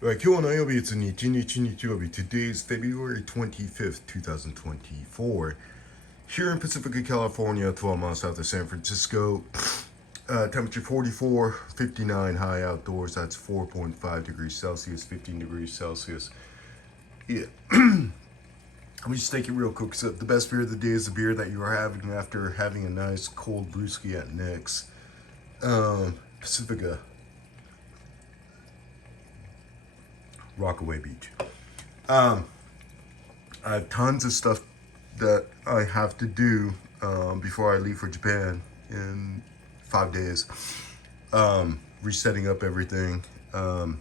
今日の曜日it's日曜日 Today is February 25th, 2024. Here in Pacifica, California, 12 miles south of San Francisco. Temperature 44, 59 high outdoors. That's 4.5 degrees Celsius, 15 degrees Celsius. Yeah. Let me just take it real quick. So the best beer of the day is the beer that you are having after having a nice cold brewski at Nick's. Pacifica. Rockaway Beach. I have tons of stuff that I have to do before I leave for Japan in 5 days. Resetting up everything. But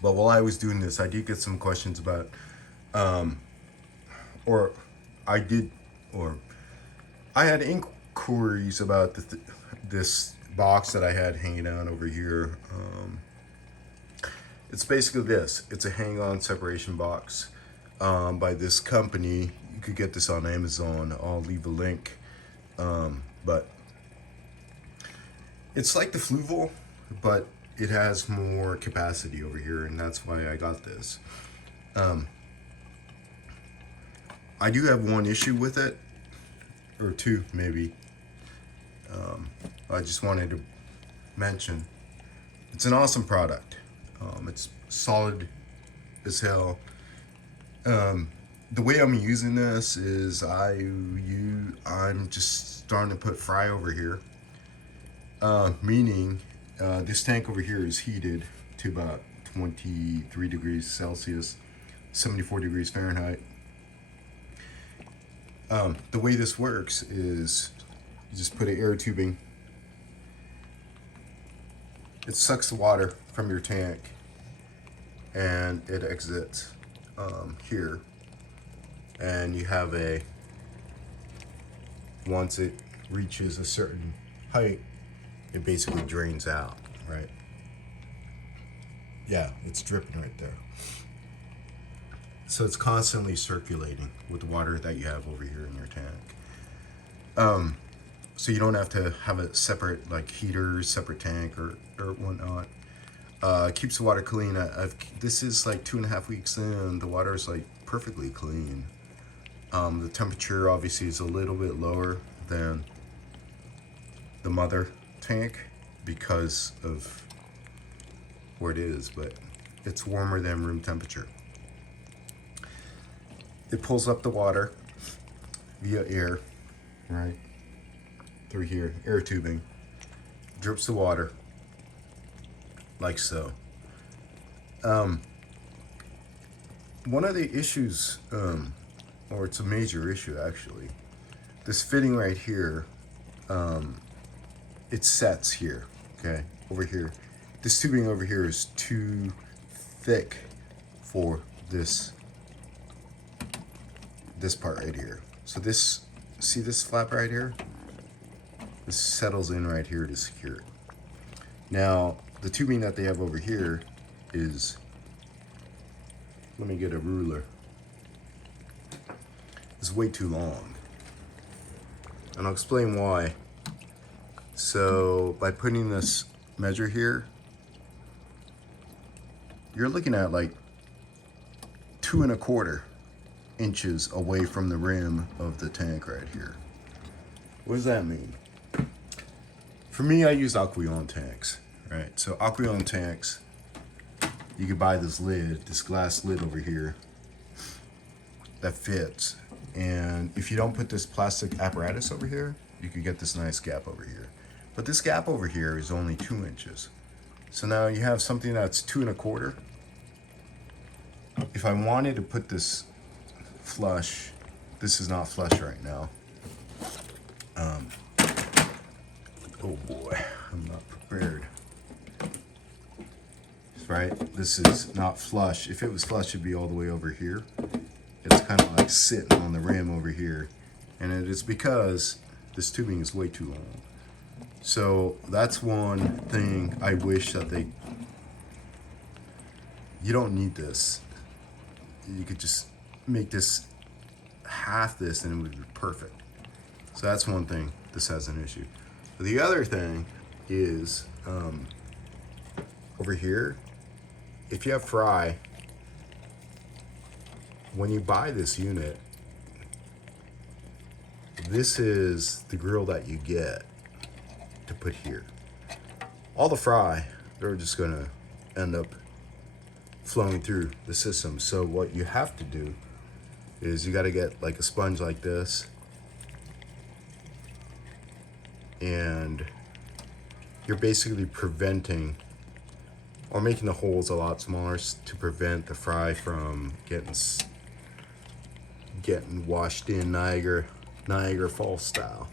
while I was doing this, I did get some questions about, I had inquiries about this box that I had hanging out over here. It's basically this. It's a hang-on separation box by this company. You could get this on Amazon. I'll leave a link. But it's like the Fluval, but it has more capacity over here, and that's why I got this. I do have one issue with it, or two maybe. I just wanted to mention it's an awesome product. It's solid as hell. The way I'm using this is I'm just starting to put fry over here. Meaning this tank over here is heated to about 23 degrees Celsius, 74 degrees Fahrenheit. The way this works is you just put an air tubing. It sucks the water from your tank and it exits here, and you have once it reaches a certain height, it basically drains out, right? Yeah, it's dripping right there. So it's constantly circulating with the water that you have over here in your tank. So you don't have to have a separate like heater, separate tank or whatnot. Keeps the water clean. This is like 2.5 weeks in. The water is like perfectly clean. The temperature obviously is a little bit lower than the mother tank because of where it is, but it's warmer than room temperature. It pulls up the water via air, right? Through here, air tubing, drips the water like so. One of the issues, or it's a major issue actually, this fitting right here, it sets here, okay, over here. This tubing over here is too thick for this part right here. So this, see this flap right here? This settles in right here to secure it. Now, the tubing that they have over here is, let me get a ruler, it's way too long. And I'll explain why. So by putting this measure here, you're looking at like 2.25 inches away from the rim of the tank right here. What does that mean? For me, I use Aqueon tanks, right? So Aqueon tanks, you could buy this lid, this glass lid over here that fits. And if you don't put this plastic apparatus over here, you could get this nice gap over here. But this gap over here is only 2 inches. So now you have something that's 2.25. If I wanted to put this flush, this is not flush right now. Oh boy, I'm not prepared. Right, this is not flush. If it was flush, it'd be all the way over here. It's kind of like sitting on the rim over here, and it is because this tubing is way too long. So that's one thing I wish that you don't need this. You could just make this half this and it would be perfect. So that's one thing this has an issue. The other thing is over here, if you have fry, when you buy this unit, this is the grill that you get to put here. All the fry, they're just gonna end up flowing through the system. So what you have to do is you gotta get like a sponge like this, and you're basically preventing or making the holes a lot smaller to prevent the fry from getting washed in Niagara Falls style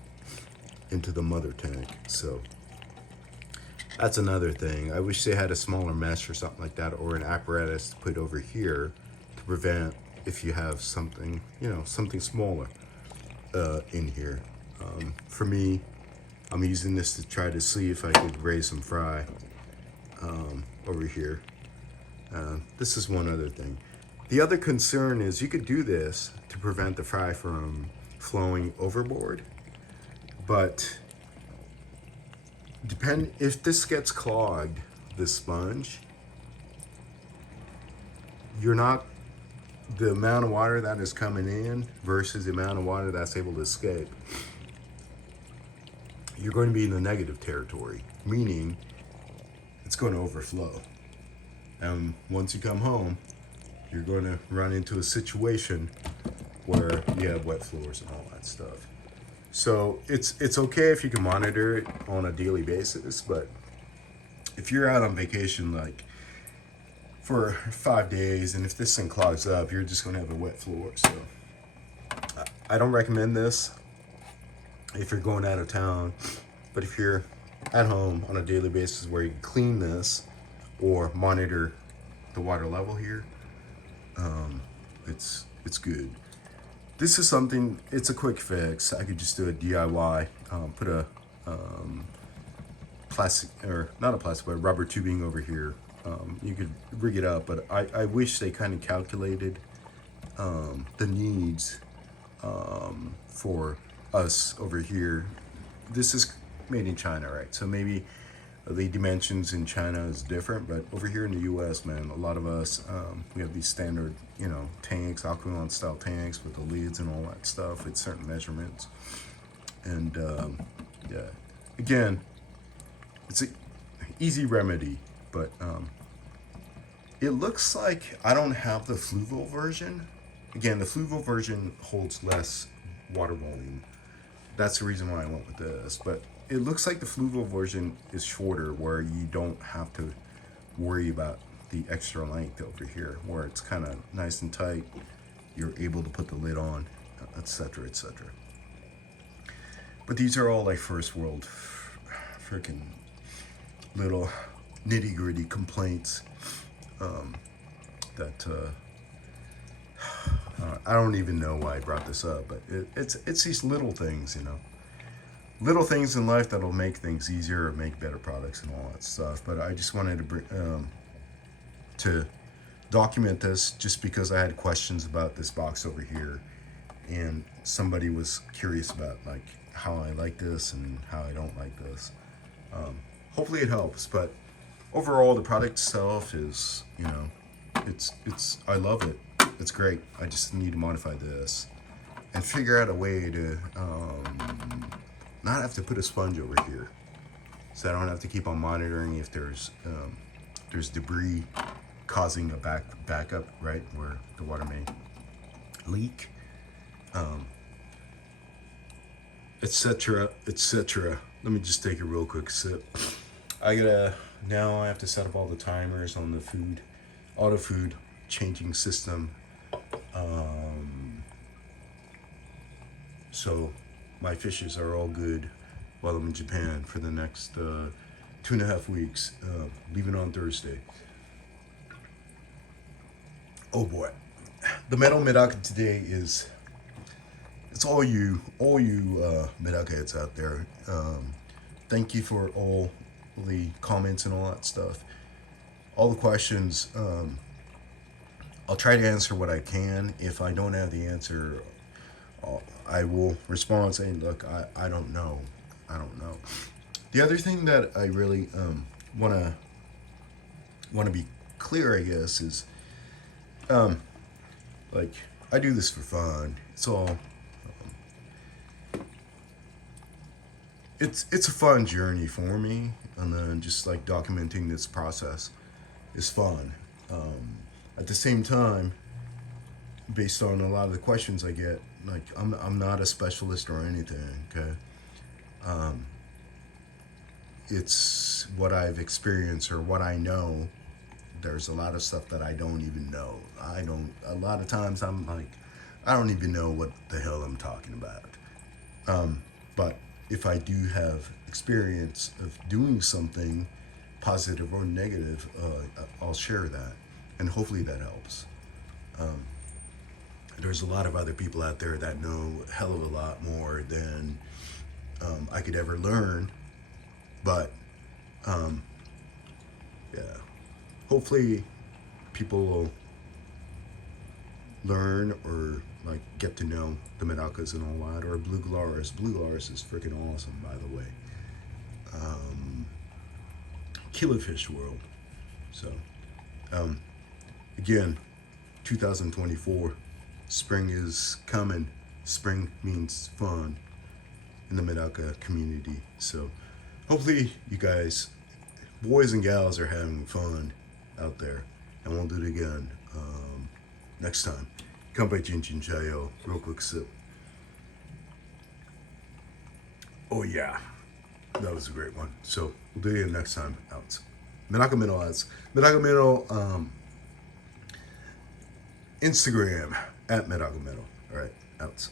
into the mother tank. So that's another thing. I wish they had a smaller mesh or something like that, or an apparatus to put over here to prevent if you have something, you know, something smaller in here. For me, I'm using this to try to see if I could raise some fry over here. This is one other thing. The other concern is you could do this to prevent the fry from flowing overboard, but if this gets clogged, this sponge, the amount of water that is coming in versus the amount of water that's able to escape, you're going to be in the negative territory, meaning it's going to overflow. And once you come home, you're going to run into a situation where you have wet floors and all that stuff. So it's okay if you can monitor it on a daily basis, but if you're out on vacation like for 5 days, and if this thing clogs up, you're just going to have a wet floor. So I don't recommend this if you're going out of town, but if you're at home on a daily basis where you can clean this or monitor the water level here, it's good. This is something, it's a quick fix. I could just do a DIY, put a plastic, or not a plastic, but rubber tubing over here. You could rig it up, but I wish they kind of calculated the needs for us over here. This is made in China, right? So maybe the dimensions in China is different, but over here in the US, man, a lot of us, we have these standard, you know, tanks, Aquilon style tanks with the lids and all that stuff with certain measurements. And yeah, again, it's an easy remedy, but it looks like I don't have the fluval version. Again, the fluval version holds less water volume. That's the reason why I went with this, but it looks like the fluval version is shorter, where you don't have to worry about the extra length over here, where it's kind of nice and tight. You're able to put the lid on, etc., etc. But these are all like first world freaking little nitty-gritty complaints that I don't even know why I brought this up, but it's these little things, you know, little things in life that'll make things easier or make better products and all that stuff. But I just wanted to document this, just because I had questions about this box over here, and somebody was curious about like how I like this and how I don't like this. Hopefully it helps, but overall the product itself is, you know, it's I love it. It's great. I just need to modify this and figure out a way to not have to put a sponge over here, so I don't have to keep on monitoring if there's debris causing a backup, right, where the water may leak, etc., etc. Let me just take a real quick sip. Now I have to set up all the timers on the food, auto food changing system. So my fishes are all good while I'm in Japan for the next 2.5 weeks, leaving on Thursday. Oh boy, the Metal Medaka today is, it's all you Medaka heads out there. Thank you for all the comments and all that stuff, all the questions. I'll try to answer what I can. If I don't have the answer, I will respond saying, look, I don't know. I don't know. The other thing that I really want to be clear, I guess, is like I do this for fun. It's all it's a fun journey for me, and then just like documenting this process is fun. At the same time, based on a lot of the questions I get, like I'm not a specialist or anything. Okay, it's what I've experienced or what I know. There's a lot of stuff that I don't even know. A lot of times I'm like, I don't even know what the hell I'm talking about. But if I do have experience of doing something positive or negative, I'll share that, and hopefully that helps. There's a lot of other people out there that know a hell of a lot more than I could ever learn, but yeah, hopefully people will learn or like get to know the Medakas and all that, or Blue Gularis. Blue Gularis is freaking awesome, by the way. Killifish world. So, again, 2024, spring is coming. Spring means fun in the Medaka community. So, hopefully you guys, boys and gals, are having fun out there, and we'll do it again next time. Kanpai Chin Chin Chayo, real quick sip. Oh yeah, that was a great one. So we'll do it next time. Out. MedakaMetal ads. MedakaMetal Instagram at MedakaMetal. All right, out.